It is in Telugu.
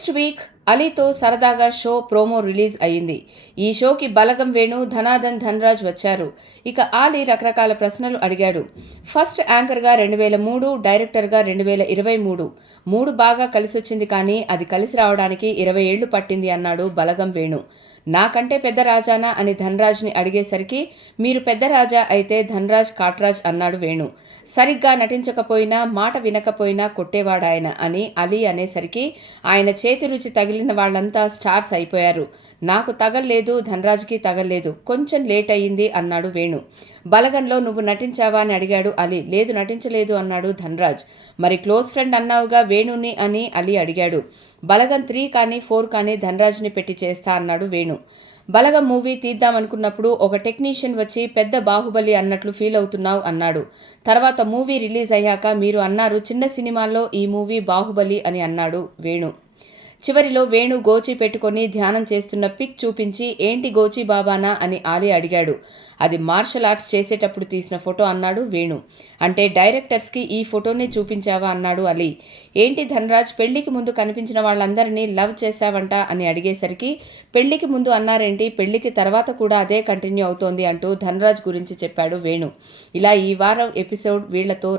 నెక్స్ట్ వీక్ అలీతో సరదాగా షో ప్రోమో రిలీజ్ అయ్యింది. ఈ షోకి బలగం వేణు, ధనాధన్ ధనరాజ్ వచ్చారు. ఇక ఆలీ రకరకాల ప్రశ్నలు అడిగాడు. ఫస్ట్ యాంకర్గా 2003, డైరెక్టర్గా 2023. 3 బాగా కలిసొచ్చింది, కానీ అది కలిసి రావడానికి 20 ఏళ్లు పట్టింది అన్నాడు బలగం వేణు. నాకంటే పెద్ద రాజానా అని ధనరాజ్ని అడిగేసరికి, మీరు పెద్ద రాజా అయితే ధనరాజ్ కాట్రాజ్ అన్నాడు వేణు. సరిగ్గా నటించకపోయినా, మాట వినకపోయినా కొట్టేవాడాయన అని అలీ అనేసరికి ఆయన చేతి రుచి తగిలిన వాళ్ళంతా స్టార్స్ అయిపోయారు. నాకు తగల్లేదు, ధనరాజ్కి తగల్లేదు, కొంచెం లేట్ అయ్యింది అన్నాడు వేణు. బలగంలో నువ్వు నటించావా అని అడిగాడు అలీ. లేదు, నటించలేదు అన్నాడు ధనరాజ్. మరి క్లోజ్ ఫ్రెండ్ అన్నావుగా వేణుని అని అలీ అడిగాడు. బలగం 3 కానీ 4 కానీ ధనరాజ్ని పెట్టి చేస్తా అన్నాడు వేణు. బలగం మూవీ తీద్దామనుకున్నప్పుడు ఒక టెక్నీషియన్ వచ్చి పెద్ద బాహుబలి అన్నట్లు ఫీల్ అవుతున్నావు అన్నాడు. తర్వాత మూవీ రిలీజ్ అయ్యాక మీరు అన్నారు చిన్న సినిమాల్లో ఈ మూవీ బాహుబలి అని అన్నాడు వేణు. చివరిలో వేణు గోచి పెట్టుకొని ధ్యానం చేస్తున్న పిక్ చూపించి, ఏంటి గోచి బాబానా అని ఆలీ అడిగాడు. అది మార్షల్ ఆర్ట్స్ చేసేటప్పుడు తీసిన ఫోటో అన్నాడు వేణు. అంటే డైరెక్టర్స్కి ఈ ఫోటోని చూపించావా అన్నాడు అలీ. ఏంటి ధనరాజ్, పెళ్లికి ముందు కనిపించిన వాళ్ళందరినీ లవ్ చేశావంట అని అడిగేసరికి, పెళ్లికి ముందు అన్నారేంటి, పెళ్లికి తర్వాత కూడా అదే కంటిన్యూ అవుతోంది అంటూ ధనరాజ్ గురించి చెప్పాడు వేణు. ఇలా ఈ వారం ఎపిసోడ్ వీళ్లతో